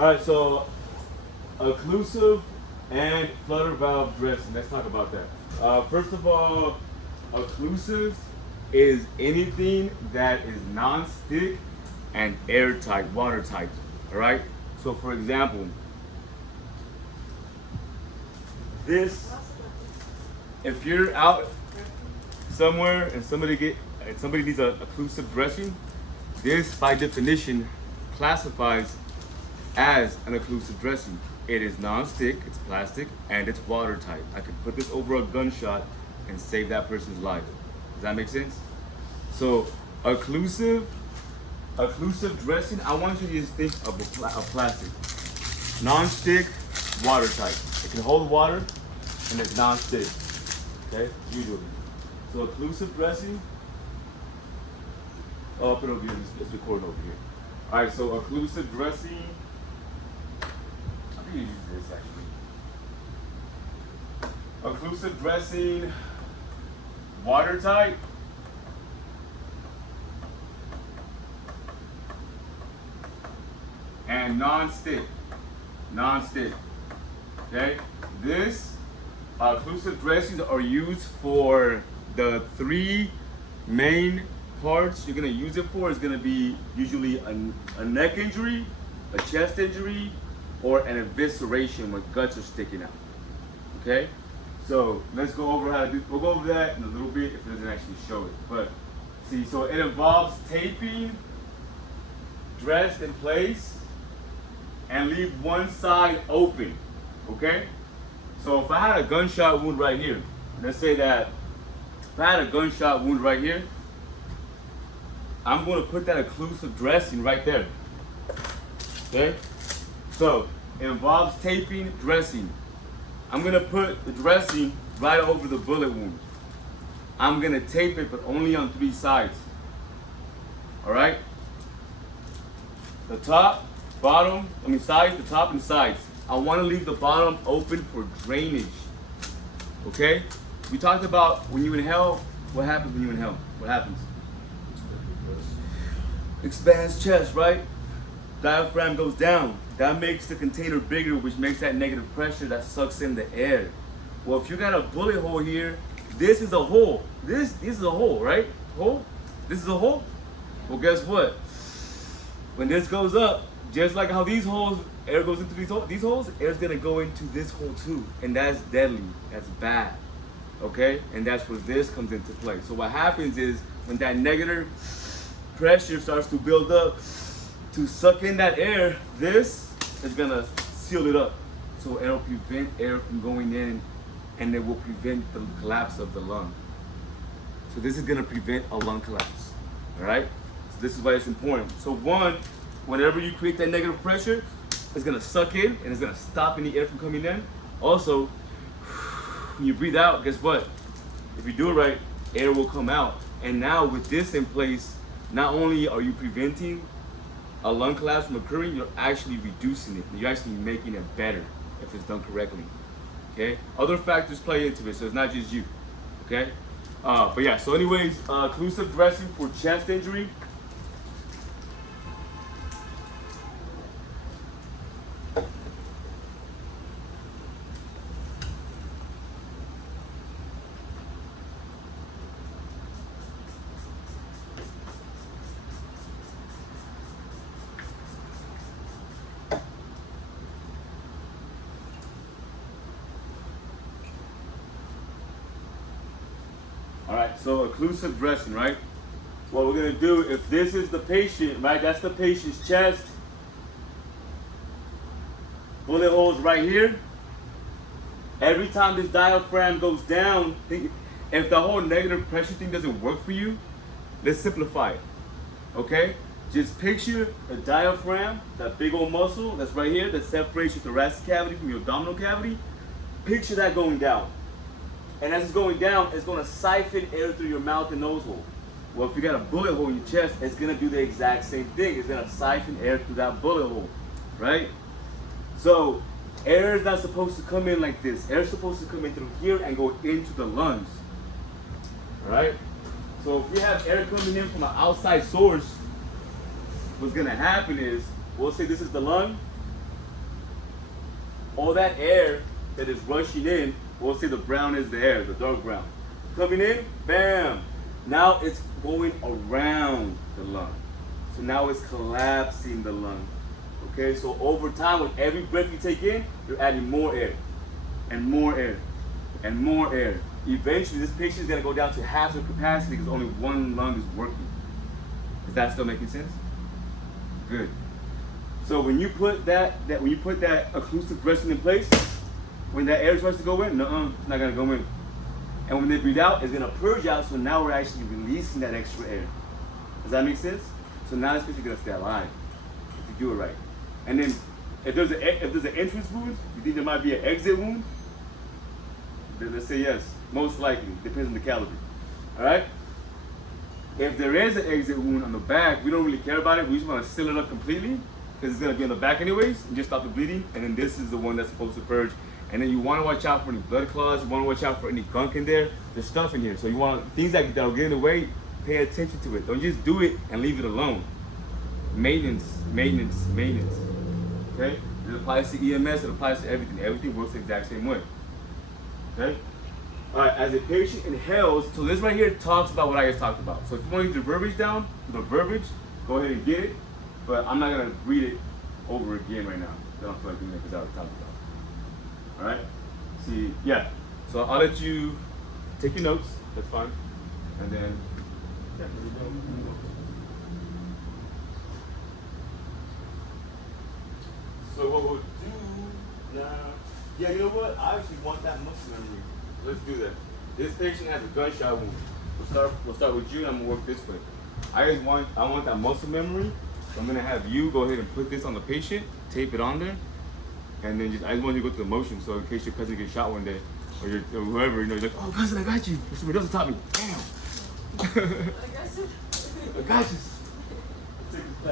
All right, so occlusive and flutter valve dressing. Let's talk about that. First of all, occlusive is anything that is non-stick and airtight, watertight. All right. So, for example, this. If you're out somewhere and somebody needs a occlusive dressing, this by definition classifies as an occlusive dressing. It is non-stick, it's plastic, and it's watertight. I could put this over a gunshot and save that person's life. Does that make sense? So occlusive dressing, I want you to just think of plastic. Non-stick, watertight. It can hold water and it's non-stick. Okay, usually. So occlusive dressing. Oh, I'll put it over here. Let's record over here. All right, so occlusive dressing. I think you use this actually. Occlusive dressing, watertight. And non-stick. Non-stick. Okay? This occlusive dressings are used for the three main parts you're gonna use it for. Is gonna be usually a neck injury, a chest injury, or an evisceration where guts are sticking out. Okay? So let's go over how to do. We'll go over that in a little bit if it doesn't actually show it. But see, so it involves taping, dressed in place, and leave one side open. Okay? So if I had a gunshot wound right here, let's say that if I had a gunshot wound right here, I'm going to put that occlusive dressing right there. Okay? So it involves taping, dressing. I'm going to put the dressing right over the bullet wound. I'm going to tape it, but only on three sides. All right? The top, bottom, sides, the top and sides. I want to leave the bottom open for drainage. Okay? We talked about when you inhale, what happens when you inhale? What happens? Expands chest, right? Diaphragm goes down. That makes the container bigger, which makes that negative pressure that sucks in the air. Well, if you got a bullet hole here, this is a hole. This is a hole, right? Hole? This is a hole? Well, guess what? When this goes up, just like how these holes, air goes into these holes, air's gonna go into this hole too. And that's deadly, that's bad, okay? And that's where this comes into play. So what happens is when that negative pressure starts to build up to suck in that air, this is gonna seal it up. So it'll prevent air from going in and it will prevent the collapse of the lung. So this is gonna prevent a lung collapse, all right? So this is why it's important. So one, whenever you create that negative pressure, it's gonna suck in and it's gonna stop any air from coming in. Also, when you breathe out, guess what? If you do it right, air will come out. And now with this in place, not only are you preventing a lung collapse from occurring, you're actually reducing it. You're actually making it better if it's done correctly. Okay? Other factors play into it, so it's not just you. Okay? But yeah, so anyways, occlusive dressing for chest injury. All right, so occlusive dressing, right? What we're gonna do, if this is the patient, right, that's the patient's chest, bullet holes right here. Every time this diaphragm goes down, if the whole negative pressure thing doesn't work for you, let's simplify it, okay? Just picture a diaphragm, that big old muscle that's right here that separates your thoracic cavity from your abdominal cavity. Picture that going down. And as it's going down, it's going to siphon air through your mouth and nose hole. Well, if you got a bullet hole in your chest, it's going to do the exact same thing. It's going to siphon air through that bullet hole, right? So air is not supposed to come in like this. Air is supposed to come in through here and go into the lungs, all right? So if we have air coming in from an outside source, what's going to happen is, we'll say this is the lung. all that air that is rushing in, we'll say the brown is the air, the dark brown. Coming in, bam. Now it's going around the lung. So now it's collapsing the lung. Okay, so over time, with every breath you take in, you're adding more air, and more air, and more air. Eventually, this patient is gonna go down to half the capacity because only one lung is working. Is that still making sense? Good. So when you put that occlusive dressing in place, when that air starts to go in, it's not gonna go in. And when they breathe out, it's gonna purge out. So now we're actually releasing that extra air. Does that make sense? So now this patient's gonna stay alive if you do it right. And then if there's an entrance wound, you think there might be an exit wound? Then let's say yes. Most likely, depends on the caliber. All right. If there is an exit wound on the back, we don't really care about it. We just want to seal it up completely because it's gonna be on the back anyways, and just stop the bleeding. And then this is the one that's supposed to purge. And then you want to watch out for any blood clots. You want to watch out for any gunk in there. There's stuff in here, so you want things that'll get in the way. Pay attention to it. Don't just do it and leave it alone. Maintenance, maintenance, maintenance. Okay? It applies to EMS. It applies to everything. Everything works the exact same way. Okay? All right. As a patient inhales, so this right here talks about what I just talked about. So if you want to get the verbiage down, the verbiage, go ahead and get it. But I'm not gonna read it over again right now. I don't feel like doing it because I already talked about it. All right. See, yeah. So I'll let you take your notes. That's fine. And then. Yeah, so what we'll do now, yeah, you know what? I actually want that muscle memory. Let's do that. This patient has a gunshot wound. We'll start with you and I'm gonna work this way. I want that muscle memory. So I'm gonna have you go ahead and put this on the patient, tape it on there, and then I just want you to go through the motion so in case your cousin gets shot one day, or whoever, you're like, oh cousin, I got you. Somebody else on top of me. Damn. I got you.